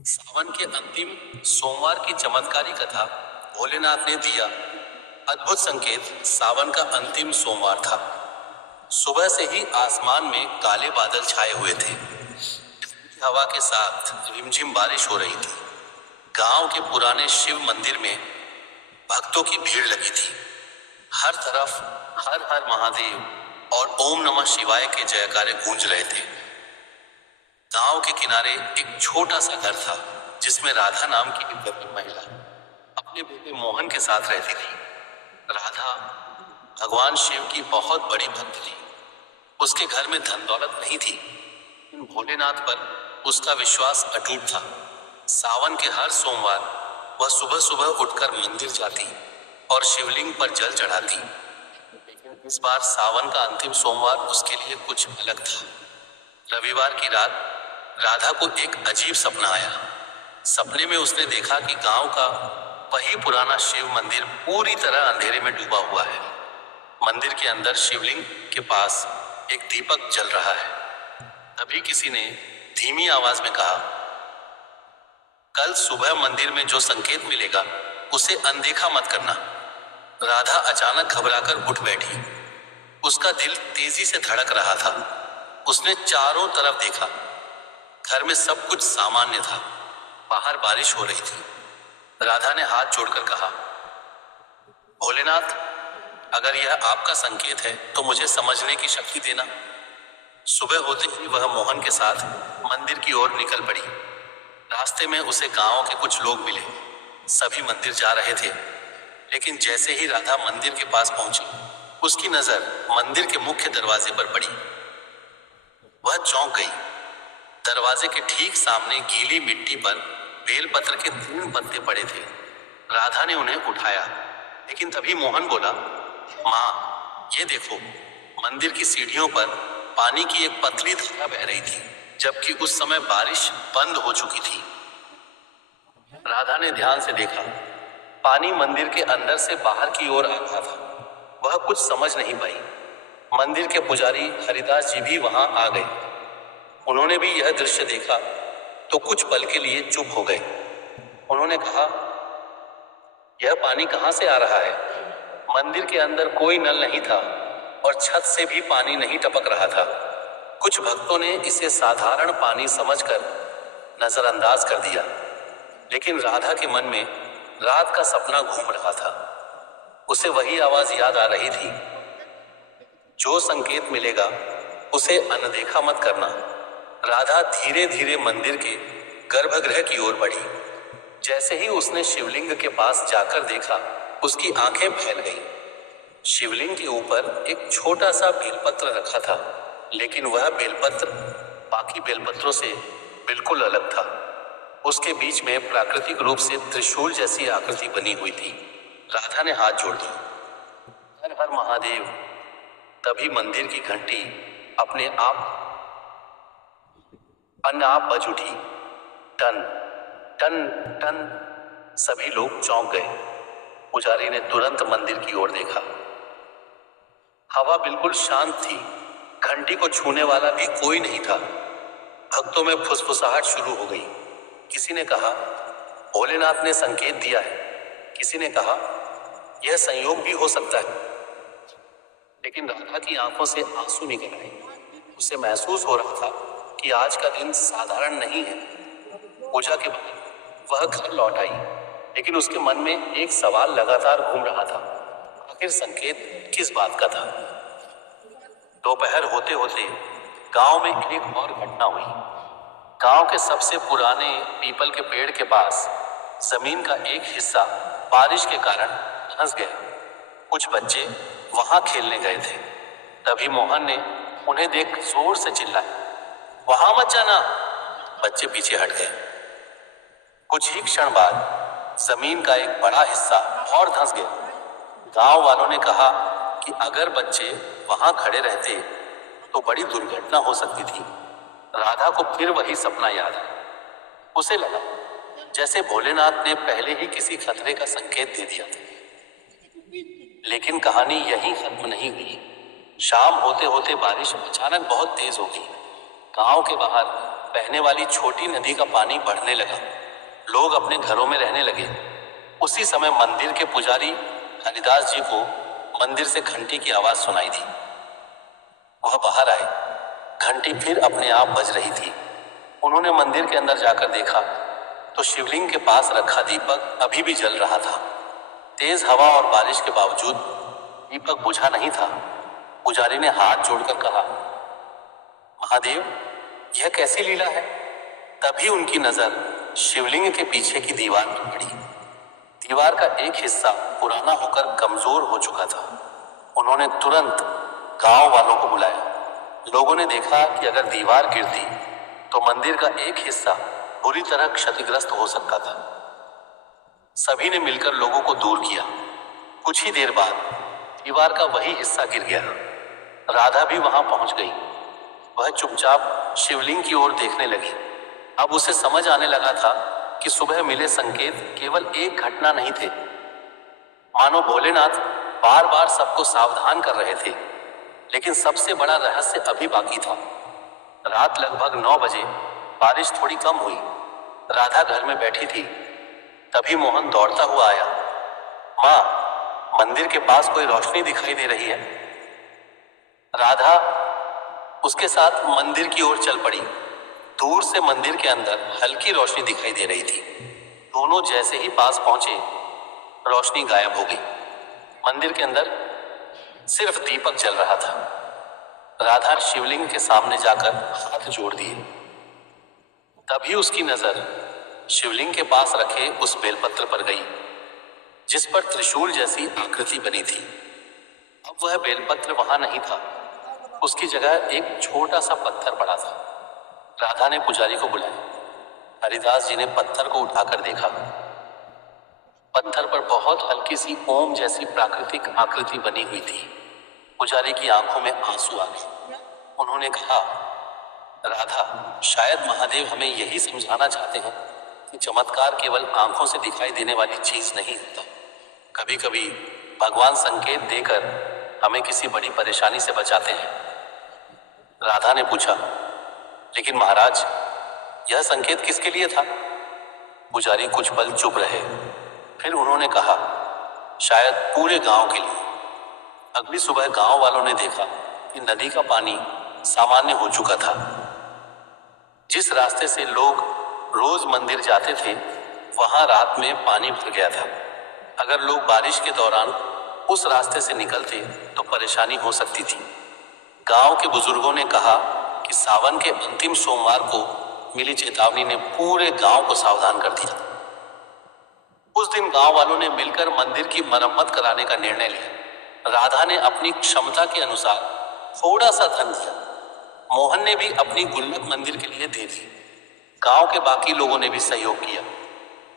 सावन के अंतिम सोमवार की चमत्कारी कथा भोलेनाथ ने दिया अद्भुत संकेत। सावन का अंतिम सोमवार था। सुबह से ही आसमान में काले बादल छाए हुए थे। हवा के साथ रिमझिम बारिश हो रही थी। गांव के पुराने शिव मंदिर में भक्तों की भीड़ लगी थी। हर तरफ हर हर महादेव और ओम नमः शिवाय के जयकारे गूंज रहे थे। गांव के किनारे एक छोटा सा घर था जिसमें राधा नाम की एक गरीब महिला अपने बेटे मोहन के साथ रहती थी। राधा भगवान शिव की बहुत बड़ी भक्त थी। उसके घर में धन दौलत नहीं थी, लेकिन भोलेनाथ पर उसका विश्वास अटूट था। सावन के हर सोमवार वह सुबह सुबह उठकर मंदिर जाती और शिवलिंग पर जल चढ़ाती। लेकिन इस बार सावन का अंतिम सोमवार उसके लिए कुछ अलग था। रविवार की रात राधा को एक अजीब सपना आया। सपने में उसने देखा कि गांव का वही पुराना शिव मंदिर पूरी तरह अंधेरे में डूबा हुआ है। मंदिर के अंदर शिवलिंग के पास एक दीपक जल रहा है। तभी किसी ने धीमी आवाज में कहा, कल सुबह मंदिर में जो संकेत मिलेगा उसे अनदेखा मत करना। राधा अचानक घबराकर उठ बैठी। उसका दिल तेजी से धड़क रहा था। उसने चारों तरफ देखा। घर में सब कुछ सामान्य था। बाहर बारिश हो रही थी। राधा ने हाथ जोड़कर कहा, भोलेनाथ, अगर यह आपका संकेत है तो मुझे समझने की शक्ति देना। सुबह होते ही वह मोहन के साथ मंदिर की ओर निकल पड़ी। रास्ते में उसे गांव के कुछ लोग मिले। सभी मंदिर जा रहे थे, लेकिन जैसे ही राधा मंदिर के पास पहुंची, उसकी नजर मंदिर के मुख्य दरवाजे पर पड़ी। वह चौंक गई। दरवाजे के ठीक सामने गीली मिट्टी पर बेलपत्र के 3 पत्ते पड़े थे। राधा ने उन्हें उठाया, लेकिन तभी मोहन बोला, माँ, ये देखो, मंदिर की सीढ़ियों पर पानी की एक पतली धारा बह रही थी, जबकि उस समय बारिश बंद हो चुकी थी। राधा ने ध्यान से देखा। पानी मंदिर के अंदर से बाहर की ओर आ रहा था। वह कुछ समझ नहीं पाई। मंदिर के पुजारी हरिदास जी भी वहां आ गए। उन्होंने भी यह दृश्य देखा तो कुछ पल के लिए चुप हो गए। उन्होंने कहा, यह पानी कहां से आ रहा है? मंदिर के अंदर कोई नल नहीं था और छत से भी पानी नहीं टपक रहा था। कुछ भक्तों ने इसे साधारण पानी समझकर नजरअंदाज कर दिया, लेकिन राधा के मन में रात का सपना घूम रहा था। उसे वही आवाज याद आ रही थी, जो संकेत मिलेगा उसे अनदेखा मत करना। राधा धीरे धीरे मंदिर के गर्भगृह की ओर बढ़ी। जैसे ही उसने शिवलिंग के पास जाकर देखा, उसकी आंखें फैल गईं। शिवलिंग के ऊपर एक छोटा सा बेलपत्र रखा था, लेकिन वह बेलपत्र बाकी बेलपत्रों से बिल्कुल अलग था। उसके बीच में प्राकृतिक रूप से त्रिशूल जैसी आकृति बनी हुई थी। राधा ने हाथ जोड़ दिए, हर हर महादेव। तभी मंदिर की घंटी अपने आप बज उठी। टन टन टन। सभी लोग चौंक गए। पुजारी ने तुरंत मंदिर की ओर देखा। हवा बिल्कुल शांत थी। घंटी को छूने वाला भी कोई नहीं था। भक्तों में फुसफुसाहट शुरू हो गई। किसी ने कहा, भोलेनाथ ने संकेत दिया है। किसी ने कहा, यह संयोग भी हो सकता है। लेकिन राधा की आंखों से आंसू निकल आए। उसे महसूस हो रहा था कि आज का दिन साधारण नहीं है। पूजा के बाद वह घर लौट आई, लेकिन उसके मन में एक सवाल लगातार घूम रहा था, आखिर संकेत किस बात का था? दोपहर होते होते गांव में एक और घटना हुई। गांव के सबसे पुराने पीपल के पेड़ के पास जमीन का एक हिस्सा बारिश के कारण धंस गया। कुछ बच्चे वहां खेलने गए थे। तभी मोहन ने उन्हें देख जोर से चिल्लाया, वहां मत जाना। बच्चे पीछे हट गए। कुछ ही क्षण बाद जमीन का एक बड़ा हिस्सा और धंस गया। गांव वालों ने कहा कि अगर बच्चे वहां खड़े रहते तो बड़ी दुर्घटना हो सकती थी। राधा को फिर वही सपना याद आया। उसे लगा जैसे भोलेनाथ ने पहले ही किसी खतरे का संकेत दे दिया था। लेकिन कहानी यहीं खत्म नहीं हुई। शाम होते होते बारिश अचानक बहुत तेज हो गई। गांव के बाहर बहने वाली छोटी नदी का पानी बढ़ने लगा। लोग अपने घरों में रहने लगे। उसी समय मंदिर के पुजारी हरिदास जी को मंदिर से घंटी की आवाज सुनाई दी। वह बाहर आए। घंटी फिर अपने आप बज रही थी। उन्होंने मंदिर के अंदर जाकर देखा तो शिवलिंग के पास रखा दीपक अभी भी जल रहा था। तेज हवा और बारिश के बावजूद दीपक बुझा नहीं था। पुजारी ने हाथ जोड़कर कहा, महादेव, यह कैसी लीला है? तभी उनकी नजर शिवलिंग के पीछे की दीवार पर पड़ी। दीवार का एक हिस्सा पुराना होकर कमजोर हो चुका था। उन्होंने तुरंत गांव वालों को बुलाया। लोगों ने देखा कि अगर दीवार गिरती तो मंदिर का एक हिस्सा बुरी तरह क्षतिग्रस्त हो सकता था। सभी ने मिलकर लोगों को दूर किया। कुछ ही देर बाद दीवार का वही हिस्सा गिर गया। राधा भी वहां पहुंच गई। वह चुपचाप शिवलिंग की ओर देखने लगी। अब उसे समझ आने लगा था कि सुबह मिले संकेत केवल एक घटना नहीं थे, मानो भोलेनाथ बार बार सबको सावधान कर रहे थे। लेकिन सबसे बड़ा रहस्य अभी बाकी था। रात लगभग 9 बजे बारिश थोड़ी कम हुई। राधा घर में बैठी थी। तभी मोहन दौड़ता हुआ आया। माँ, मंदिर के पास कोई रोशनी दिखाई दे रही है। राधा उसके साथ मंदिर की ओर चल पड़ी। दूर से मंदिर के अंदर हल्की रोशनी दिखाई दे रही थी। दोनों जैसे ही पास पहुंचे, रोशनी गायब हो गई। मंदिर के अंदर सिर्फ दीपक जल रहा था। राधा शिवलिंग के सामने जाकर हाथ जोड़ दिए। तभी उसकी नजर शिवलिंग के पास रखे उस बेलपत्र पर गई जिस पर त्रिशूल जैसी आकृति बनी थी। अब वह बेलपत्र वहां नहीं था। उसकी जगह एक छोटा सा पत्थर पड़ा था। राधा ने पुजारी को बुलाया। हरिदास जी ने पत्थर को उठाकर देखा। पत्थर पर बहुत हल्की सी ओम जैसी प्राकृतिक आकृति बनी हुई थी। पुजारी की आंखों में आंसू आ गए। उन्होंने कहा, राधा, शायद महादेव हमें यही समझाना चाहते हैं कि चमत्कार केवल आंखों से दिखाई देने वाली चीज नहीं होता। कभी कभी भगवान संकेत देकर हमें किसी बड़ी परेशानी से बचाते हैं। राधा ने पूछा, लेकिन महाराज, यह संकेत किसके लिए था? पुजारी कुछ पल चुप रहे। फिर उन्होंने कहा, शायद पूरे गांव के लिए। अगली सुबह गांव वालों ने देखा कि नदी का पानी सामान्य हो चुका था। जिस रास्ते से लोग रोज मंदिर जाते थे, वहां रात में पानी भर गया था। अगर लोग बारिश के दौरान उस रास्ते से निकलते तो परेशानी हो सकती थी। गांव के बुजुर्गों ने कहा कि सावन के अंतिम सोमवार को मिली चेतावनी ने पूरे गांव को सावधान कर दिया। उस दिन गांव वालों ने मिलकर मंदिर की मरम्मत कराने का निर्णय लिया। राधा ने अपनी क्षमता के अनुसार थोड़ा सा धन दिया। मोहन ने भी अपनी गुल्लक मंदिर के लिए दे दी। गांव के बाकी लोगों ने भी सहयोग किया।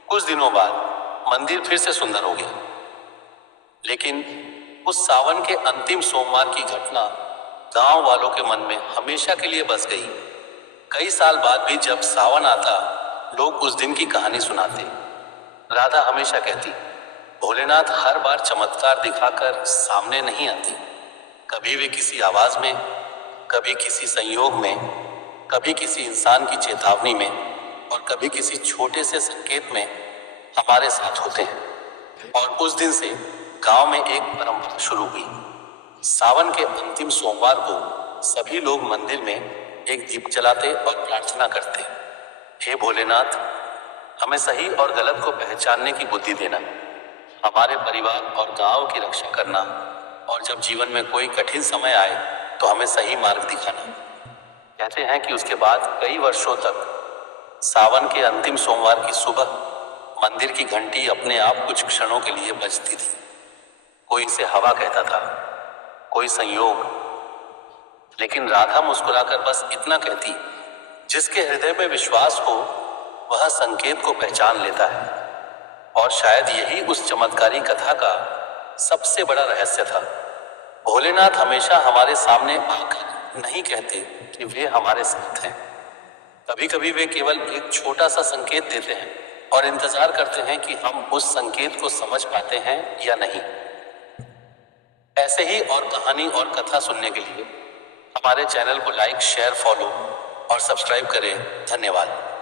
कुछ दिनों बाद मंदिर फिर से सुंदर हो गया। लेकिन उस सावन के अंतिम सोमवार की घटना गांव वालों के मन में हमेशा के लिए बस गई। कई साल बाद भी जब सावन आता, लोग उस दिन की कहानी सुनाते। राधा हमेशा कहती, भोलेनाथ हर बार चमत्कार दिखाकर सामने नहीं आते। कभी वे किसी आवाज में, कभी किसी संयोग में, कभी किसी इंसान की चेतावनी में और कभी किसी छोटे से संकेत में हमारे साथ होते हैं। और उस दिन से गांव में एक परंपरा शुरू हुई। सावन के अंतिम सोमवार को सभी लोग मंदिर में एक दीप जलाते और प्रार्थना करते, हे भोलेनाथ, हमें सही और गलत को पहचानने की बुद्धि देना, हमारे परिवार और गांव की रक्षा करना, और जब जीवन में कोई कठिन समय आए तो हमें सही मार्ग दिखाना। कहते हैं कि उसके बाद कई वर्षों तक सावन के अंतिम सोमवार की सुबह मंदिर की घंटी अपने आप कुछ क्षणों के लिए बजती थी। कोई इसे हवा कहता था, कोई संयोग, लेकिन राधा मुस्कुराकर बस इतना कहती, जिसके हृदय में विश्वास हो वह संकेत को पहचान लेता है। और शायद यही उस चमत्कारी कथा का सबसे बड़ा रहस्य था। भोलेनाथ हमेशा हमारे सामने आकर नहीं कहते कि वे हमारे साथ हैं। कभी कभी वे केवल एक छोटा सा संकेत देते हैं और इंतजार करते हैं कि हम उस संकेत को समझ पाते हैं या नहीं। ऐसे ही और कहानी और कथा सुनने के लिए हमारे चैनल को लाइक, शेयर, फॉलो और सब्सक्राइब करें। धन्यवाद।